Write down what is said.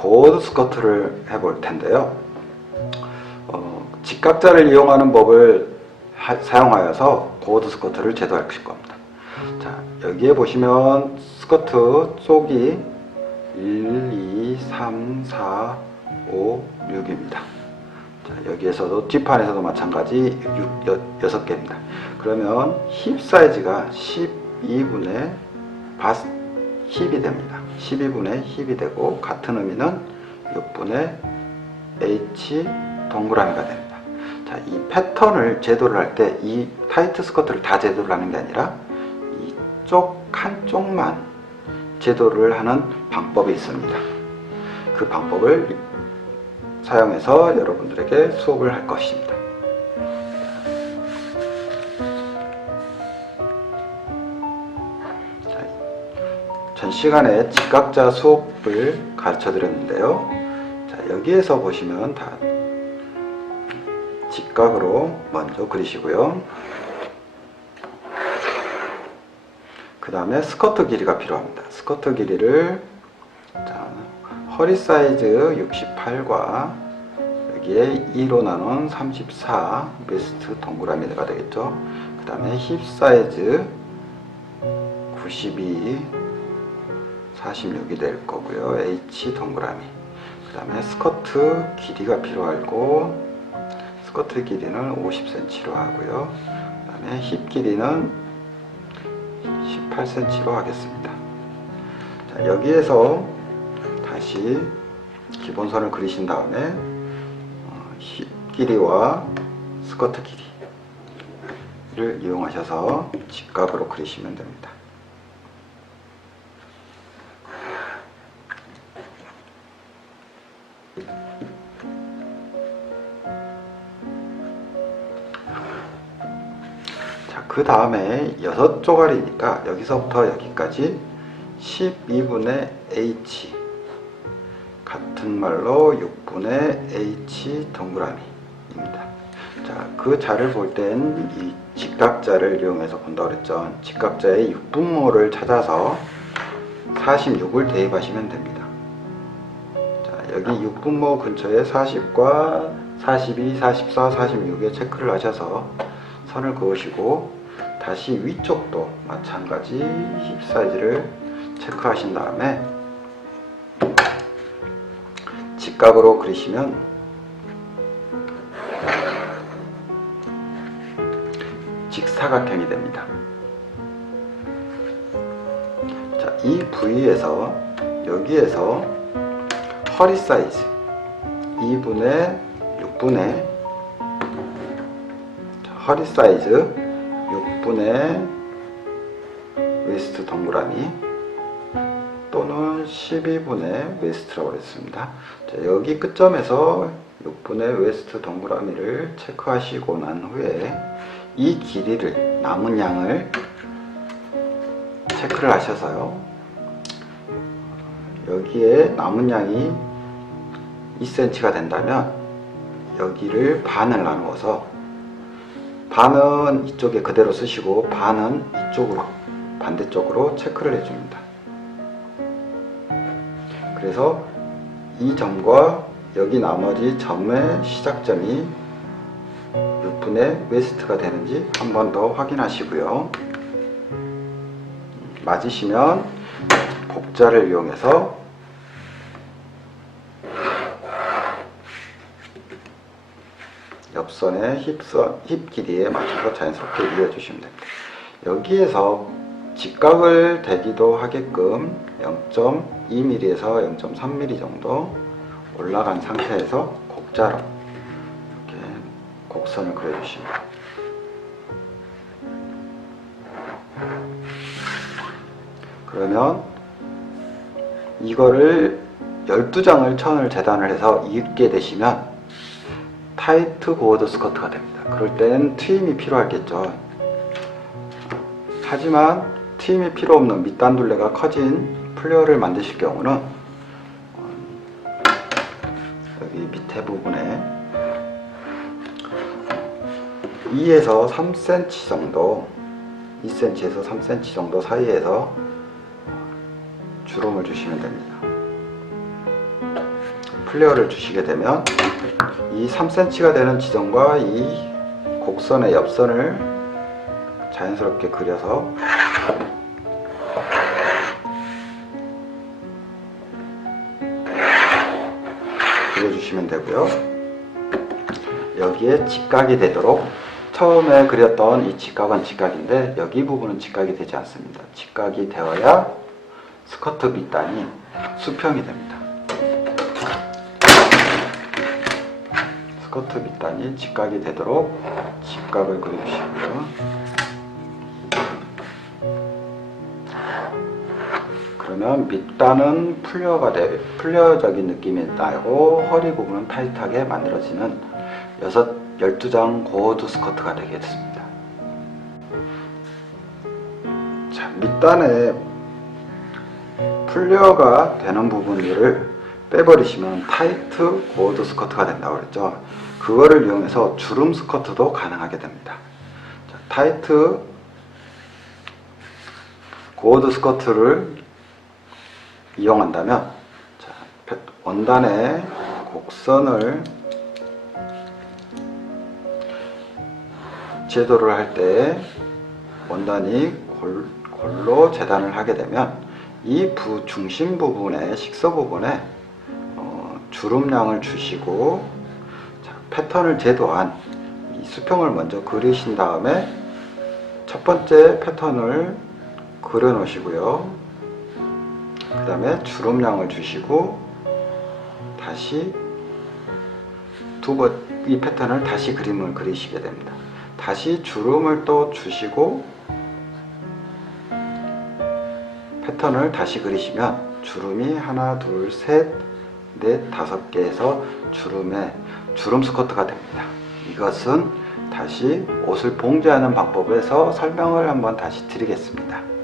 고어드 스커트를 해볼 텐데요. 어, 직각자를 이용하는 법을 하- 사용하여서 고어드 스커트를 제도하실 겁니다. 자, 여기에 보시면 스커트 속이 1, 2, 3, 4, 5, 6입니다. 자, 여기에서도 뒷판에서도 마찬가지 6, 6개입니다. 그러면 힙 사이즈가 12분의 바스 10이 됩니다. 12분의 10이 되고 같은 의미는 6분의 H 동그라미가 됩니다. 자, 이 패턴을 제도를 할 때 이 타이트 스커트를 다 제도를 하는 게 아니라 이쪽 한쪽만 제도를 하는 방법이 있습니다. 그 방법을 사용해서 여러분들에게 수업을 할 것입니다. 전 시간에 직각자 수업을 가르쳐 드렸는데요. 자, 여기에서 보시면 다 직각으로 먼저 그리시고요. 그 다음에 스커트 길이가 필요합니다. 스커트 길이를 자, 허리 사이즈 68과 여기에 2로 나눈 34 웨스트 동그라미가 되겠죠. 그 다음에 힙 사이즈 92 46이 될 거고요. H 동그라미. 그 다음에 스커트 길이가 필요하고 스커트 길이는 50cm로 하고요. 그 다음에 힙 길이는 18cm로 하겠습니다. 자, 여기에서 다시 기본선을 그리신 다음에 어, 힙 길이와 스커트 길이를 이용하셔서 직각으로 그리시면 됩니다. 그 다음에 여섯 조각이니까 여기서부터 여기까지 12분의 H 같은 말로 6분의 H 동그라미입니다. 자, 그 자를 볼 땐 이 직각자를 이용해서 본다고 그랬죠. 직각자의 6분모를 찾아서 46을 대입하시면 됩니다. 자, 여기 6분모 근처에 40과 42, 44, 46에 체크를 하셔서 선을 그으시고 다시 위쪽도 마찬가지 힙 사이즈를 체크하신 다음에 직각으로 그리시면 직사각형이 됩니다. 자, 이 부위에서 여기에서 허리 사이즈 2분의 6분의 허리 사이즈 6분의 웨스트 동그라미 또는 12분의 웨스트라고 했습니다. 자, 여기 끝점에서 6분의 웨스트 동그라미를 체크하시고 난 후에 이 길이를 남은 양을 체크를 하셔서요. 여기에 남은 양이 2cm가 된다면 여기를 반을 나누어서 반은 이쪽에 그대로 쓰시고 반은 이쪽으로 반대쪽으로 체크를 해줍니다. 그래서 이 점과 여기 나머지 점의 시작점이 6분의 웨스트가 되는지 한 번 더 확인하시고요. 맞으시면 복자를 이용해서 옆선의 힙선, 힙 길이에 맞춰서 자연스럽게 이어주시면 됩니다. 여기에서 직각을 대기도 하게끔 0.2mm에서 0.3mm 정도 올라간 상태에서 곡자로 이렇게 곡선을 그려주십니다. 그러면 이거를 12장을 천을 재단을 해서 입게 되시면 타이트 고어드 스커트가 됩니다. 그럴 땐 트임이 필요하겠죠. 하지만 트임이 필요 없는 밑단 둘레가 커진 플레어를 만드실 경우는 어, 여기 밑에 부분에 2에서 3cm 정도 2cm에서 3cm 정도 사이에서 주름을 주시면 됩니다. 플레어를 주시게 되면 이 3cm가 되는 지점과 이 곡선의 옆선을 자연스럽게 그려서 그려주시면 되고요. 여기에 직각이 되도록 처음에 그렸던 이 직각은 직각인데 여기 부분은 직각이 되지 않습니다. 직각이 되어야 스커트 밑단이 수평이 됩니다. 스커트 밑단이 직각이 되도록 직각을 그려주시고요. 그러면 밑단은 풀려가 돼, 풀려적인 느낌이 나고 허리 부분은 타이트하게 만들어지는 6, 12장 고어드 스커트가 되겠습니다. 자, 밑단에 풀려가 되는 부분들을 빼버리시면 타이트 고어드 스커트가 된다고 그랬죠. 그거를 이용해서 주름 스커트도 가능하게 됩니다. 자, 타이트 고어드 스커트를 이용한다면 자, 패- 원단의 곡선을 제도를 할 때 원단이 골, 골로 재단을 하게 되면 이 부, 중심 부분에 식서 부분에 어, 주름량을 주시고 자, 패턴을 제도한 이 수평을 먼저 그리신 다음에 첫 번째 패턴을 그려 놓으시고요. 그 다음에 주름량을 주시고 다시 두 번 이 패턴을 다시 그림을 그리시게 됩니다. 다시 주름을 또 주시고 패턴을 다시 그리시면 주름이 하나 둘셋 넷 다섯 개에서 주름에 주름 스커트가 됩니다. 이것은 다시 옷을 봉제하는 방법에서 설명을 한번 다시 드리겠습니다.